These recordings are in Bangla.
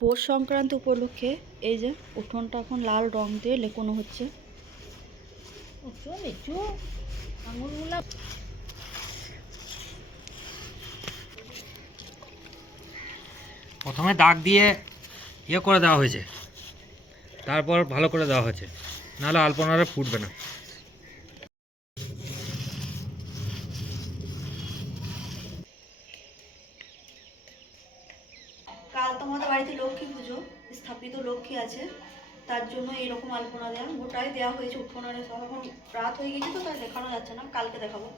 পৌষ সংক্রান্তি উপলক্ষে এই যে উঠোনটা এখন লাল রং দিয়ে লেপনো হচ্ছে। প্রথমে দাগ দিয়ে ইয়ে করে দেওয়া হয়েছে, তারপর ভালো করে দেওয়া হয়েছে, নাহলে আলপনাটা ফুটবে না। কাল তোমাদের বাড়িতে লক্ষ্মী পুজো, স্থাপিত লক্ষ্মী আছে, তার জন্য এইরকম আলপনা দেওয়া গোটাই দেওয়া হয়েছে উঠোনের সব। এখন রাত হয়ে গেছে তো তাই দেখানো যাচ্ছে না, কালকে দেখাবো।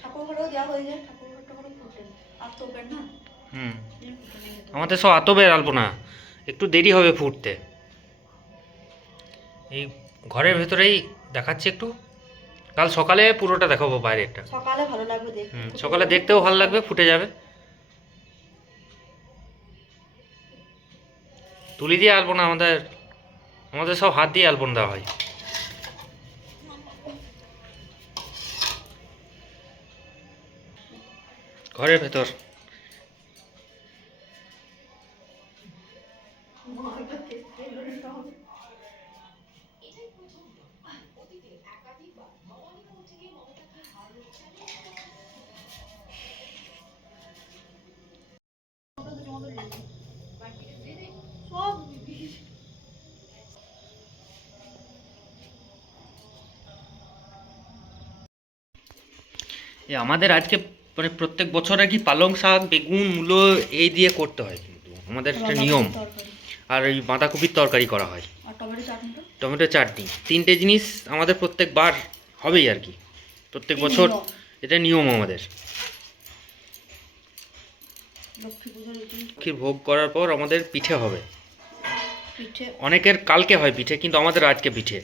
ঠাকুর ঘরেও দেওয়া হয়ে যায়, ঠাকুর ঘরটা করে ফুটেন আর তোপেন না। আমাদের সব আতবের আলপনা, একটু দেরি হবে ফুটতে। এই ঘরের ভেতরেই দেখাচ্ছি একটু, কাল সকালে পুরোটা দেখাবো বাইরেরটা। সকালে ভালো লাগবে দেখতে, সকালে দেখতেও ভালো লাগবে, ফুটে যাবে। তুলি দিয়ে আলপনা আমাদের আমাদের সব হাত দিয়ে আলপনা দেওয়া হয়। ঘরের ভেতর আমাদের আজকে মানে প্রত্যেক বছর আর কি পালং শাক, বেগুন, মূলো এই দিয়ে করতে হয়, কিন্তু আমাদের একটা নিয়ম। আর ওই বাঁধাকপির তরকারি করা হয়, টমেটো চাটনি, তিনটে জিনিস আমাদের প্রত্যেকবার হবেই আর কি, প্রত্যেক বছর এটা নিয়ম আমাদের। লক্ষ্মীর ভোগ করার পর আমাদের পিঠে হবে। অনেকের কালকে হয় পিঠে, কিন্তু আমাদের আজকে পিঠে।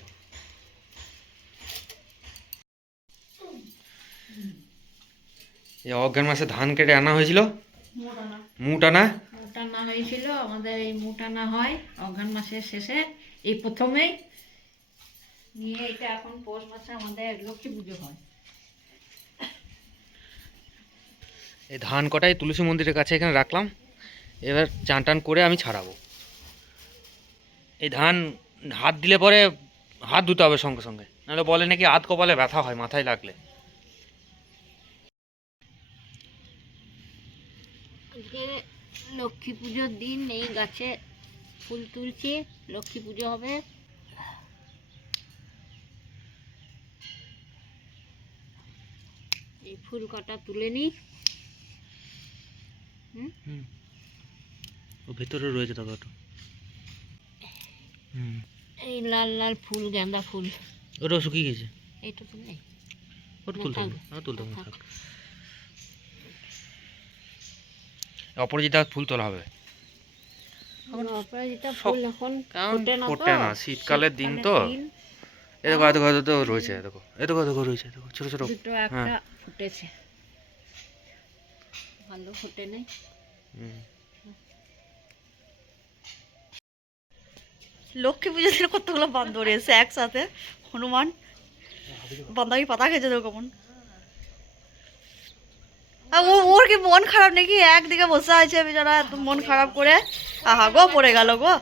অজ্ঞান মাসে ধান কেটে আনা হয়েছিল, মুটানা হয়েছিল আমাদের। এই মুটানা হয় অঘ্রাণ মাসের শেষে, এই প্রথমেই নিয়ে। এটা এখন পৌষ মাসে আমাদের লক্ষ্মী পুজো হয়। এই ধান কটাই তুলসী মন্দিরের কাছে এখানে রাখলাম, এবার চান টান করে আমি ছাড়াবো। এই ধান হাত দিলে পরে হাত ধুতে হবে সঙ্গে সঙ্গে, নাহলে বলে নাকি হাত কপালে ব্যথা হয় মাথায় লাগলে। আজকে লক্ষ্মী পুজোর দিন এই গাছে ফুল তুলছি, লক্ষ্মী পুজো হবে। এই ফুল কাটা তুলে নিই। ও ভেতরে রয়েছে দাদা। এই লাল লাল ফুল, গাঁদা ফুল, ওটাও শুকিয়ে গেছে। এইটা তো নেই, ওটা তুলতে হবে, তুলতে হবে। অপরাজিতা ফুল তোলা হবে। অপরাজিতা ফুল এখন ফোটে না, শীতকালের দিন তো। এই দেখো এত তো রয়েছে, দেখো দেখো রয়েছে, দেখো ছোট ছোট দুটো একটা ফুটেছে, ভালো ফোটে নাই। লক্ষ্মী পুজো দিন কতগুলো বান্দর এসে একসাথে, হনুমান বান্দাবি পাতা খেয়েছে তো কেমন। ওর কি মন খারাপ নাকি, একদিকে বসে আছে বেচারা, মন খারাপ করে। আহা গো, পড়ে গেল গো,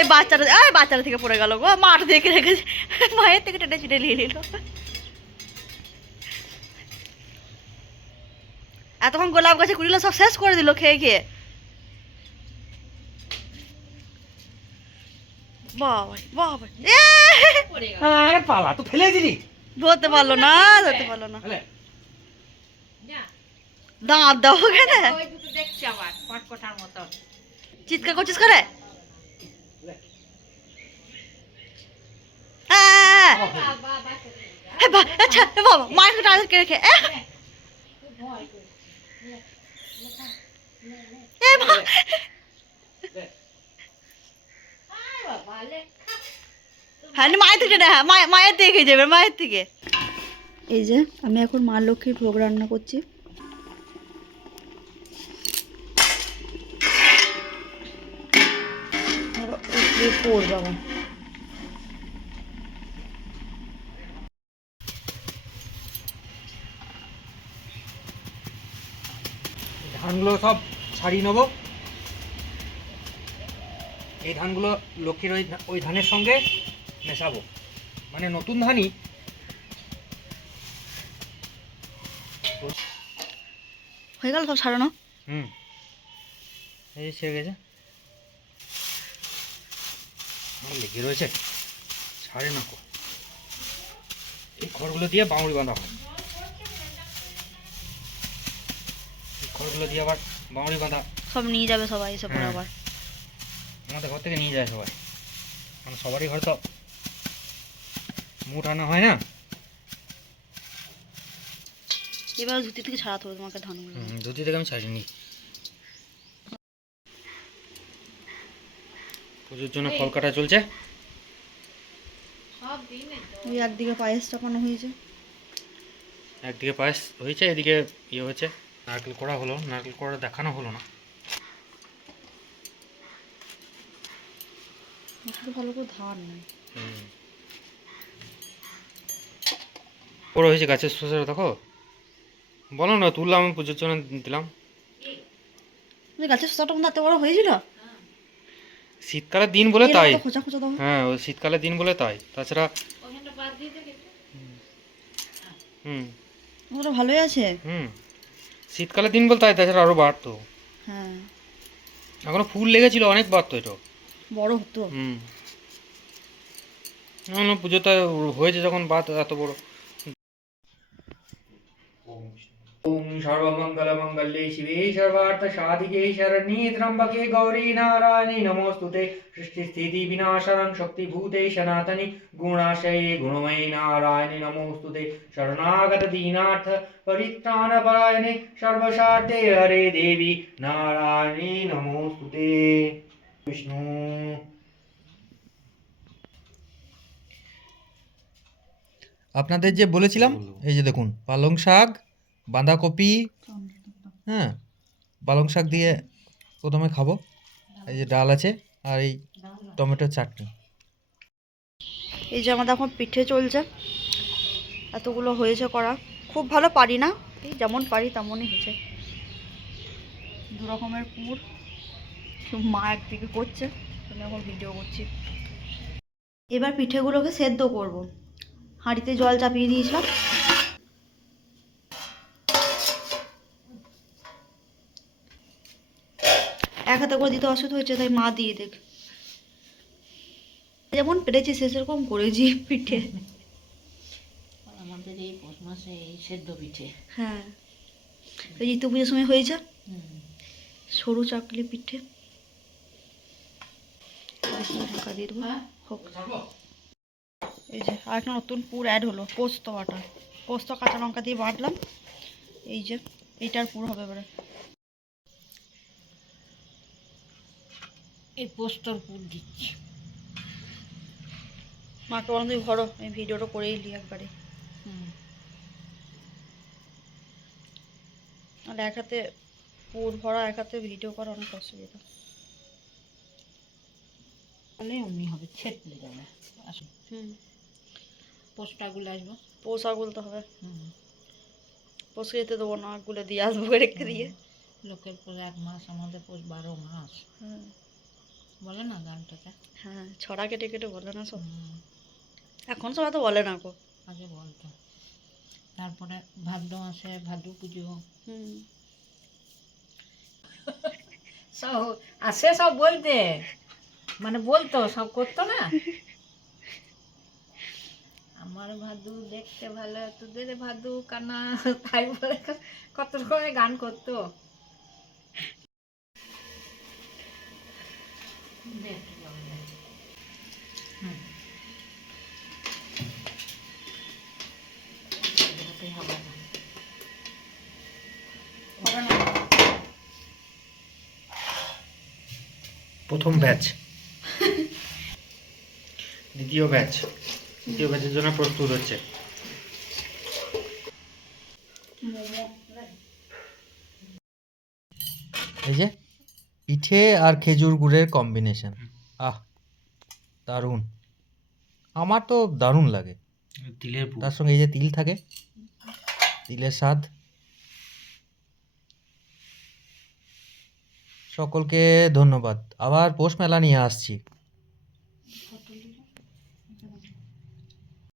এই বাচ্চাটা থেকে পড়ে গেল গো, মাঠ দেখে রেখেছে, মায়ের থেকে টেনে চিটে নিয়ে নিল। এতক্ষণ গোলাপ গাছে কুড়িগুলো সব শেষ করে দিল খেয়ে খেয়ে। পালা তো ফেলে দিলি, ধরতে পারলো না। দাঁত দাও কেন, চিৎকার করছিস করে। আচ্ছা বাবা, মায়ের টার্গেট কে রেখে হ্যাঁ, মায়ের থেকে না, মায়ের থেকে খেয়ে যাবে, মায়ের থেকে। এই যে আমি এখন মা লক্ষ্মীর ভোগ রান্না করছি। বাবা ধানগুলো সব ছাড়িয়ে নেবো। এই ধানগুলো লক্ষ্মীর ওই ধানের সঙ্গে মেশাবো, মানে নতুন ধানই। হয়ে গেল সব সারানো? এই যে ছেড়ে গেছে, লেগে রয়েছে, ছাড়ে না। এই খড়গুলো দিয়ে বাউড়ি বাঁধা হয়, এই খড়গুলো দিয়ে আবার বাউড়ি বাঁধা। সব নিয়ে যাবে সবাই এসে পরে হ্যাঁ। আবার। আমাদের ঘর থেকে নিয়ে যায় সবাই, কারণ সবারই ঘরে তো মুঠ আনা হয় না। এবার ধুতি থেকে ছাড়াতে হবে তোমাকে ধানগুলো। ধুতি থেকে আমি ছাড়িনি, পুজোর জন্য ফল কাটা চলছে। সব দিনে তো ওই একদিকে পায়েস চাপানো হয়েছে। একদিকে পায়েস হয়েছে, এদিকে ইয়ে হয়েছে, নারকেল করা হলো, নারকেল করা দেখানো হলো না। আসলে ভালো করে ধান নেই। বড় হয়েছে গাছের শসাটা, দেখো। বলো না, তুললাম আমি পুজোর জন্য দিলাম। গাছের শসাটা মধ্যে এত বড় হয়েছিল? শীতকালের দিন বলে তাই। খোঁচা খোঁচা দাও। হ্যাঁ, ওই শীতকালের দিন বলে তাই, তাছাড়া ওখানটা বাদ দিয়ে দে কিছু। ওটা ভালোই আছে। শীতকালের দিন বলে তাই, তাছাড়া আরো বাড়তো। হ্যাঁ, এখনো ফুল লেগেছিল, অনেক বাড়তো এটা। বড় হতো। পুজোটা হয়েছে যখন বাদ এত বড়। ওম সর্বমঙ্গল মঙ্গলে শিবে সর্বার্থ সাধিকে শরণ্যে ত্র্যম্বকে গৌরী নারায়ণী নমোস্তুতে। সৃষ্টি স্থিতি বিনাশানাং শক্তিভূতে সনাতনি গুণাশয়ে গুণময়ী নারায়ণী নমোস্তুতে। শরণাগত দীনার্থ পরিত্রাণ পরায়ণে সর্বস্বার্থে হরে দেবী নারায়ণী নমোস্তুতে। বিষ্ণু। আপনাদের যে বলেছিলাম, এই যে দেখুন, পালং শাক, বাঁধাকপি, হ্যাঁ, পালং শাক দিয়ে প্রথমে খাবো। এই যে ডাল আছে, আর এই টমেটোর চাটনি। এই যে আমাদের এখন পিঠে চলছে, এতগুলো হয়েছে করা। খুব ভালো পারি না, এই যেমন পারি তেমনই হয়েছে। দু রকমের পুর, মা একদিকে করছে, আমি এখন ভিডিও করছি। এবার পিঠেগুলোকে সেদ্ধ করব। হাঁড়িতে জল চাপিয়ে দিয়েছিলাম। এক হাতে করে দিতে অসুবিধা হচ্ছে, তাই মা দিয়ে দেখ। যেমন পেরেছি সে সেরকম করেছি পিঠে। আমাদের এই পৌষ মাসে এই সেদ্ধ পিঠে। হ্যাঁ, ওই ঋতু পুজোর সময় হয়েছে সরু চাকলি পিঠে। ঢাকা দিয়ে দেবো, হোক। এই যে আর একটা নতুন পুর অ্যাড হলো, পোস্ত বাটা। পোস্ত কাঁচা লঙ্কা দিয়ে বাটলাম, এই যে এইটার পুর হবে এবারে। এই পোস্তর পুর দিচ্ছি। মাকে বললাম তুই ঘরো, আমি ভিডিওটা করেই নিই একবারে। আর এক হাতে পুর ভরা, এক হাতে ভিডিও করা অনেক অসুবিধা। তাহলে অমনি হবে, ছেটলে যাবে। আসুন, পোস্টটা গুলে আসবো। পোষা গুলতে হবে, পোষে যেতে দেবো না, গুলে দিয়ে আসবো রেখে দিয়ে। লোকের পরে 1 মাস, আমাদের পোষ 12 মাস বলে না গানটাতে। হ্যাঁ, ছড়া কেটে কেটে বলে না সব। এখন সবাই তো বলে না গো, আগে বলতো। তারপরে ভাদ্র মাসে ভাদু পুজো, সব আসে, সব বলতে, মানে বলতো, সব করতো না। আমার ভাদু দেখতে ভালো, তোদের ভাদু কানা, তাই বলে কত রকমের গান করতো। প্রথম ব্যাচ, দ্বিতীয় ব্যাচ, দ্বিতীয় ব্যাচের জন্য প্রস্তুত হচ্ছে। এই যে পিঠে আর খেজুর গুড়ের কম্বিনেশন, আহ দারুণ। আমার তো দারুণ লাগে। তিলের, তার সঙ্গে এই যে তিল থাকে, তিলের স্বাদ। সকলকে ধন্যবাদ। আবার পৌষ মেলা নিয়ে আসছি। ফটো নিলাম।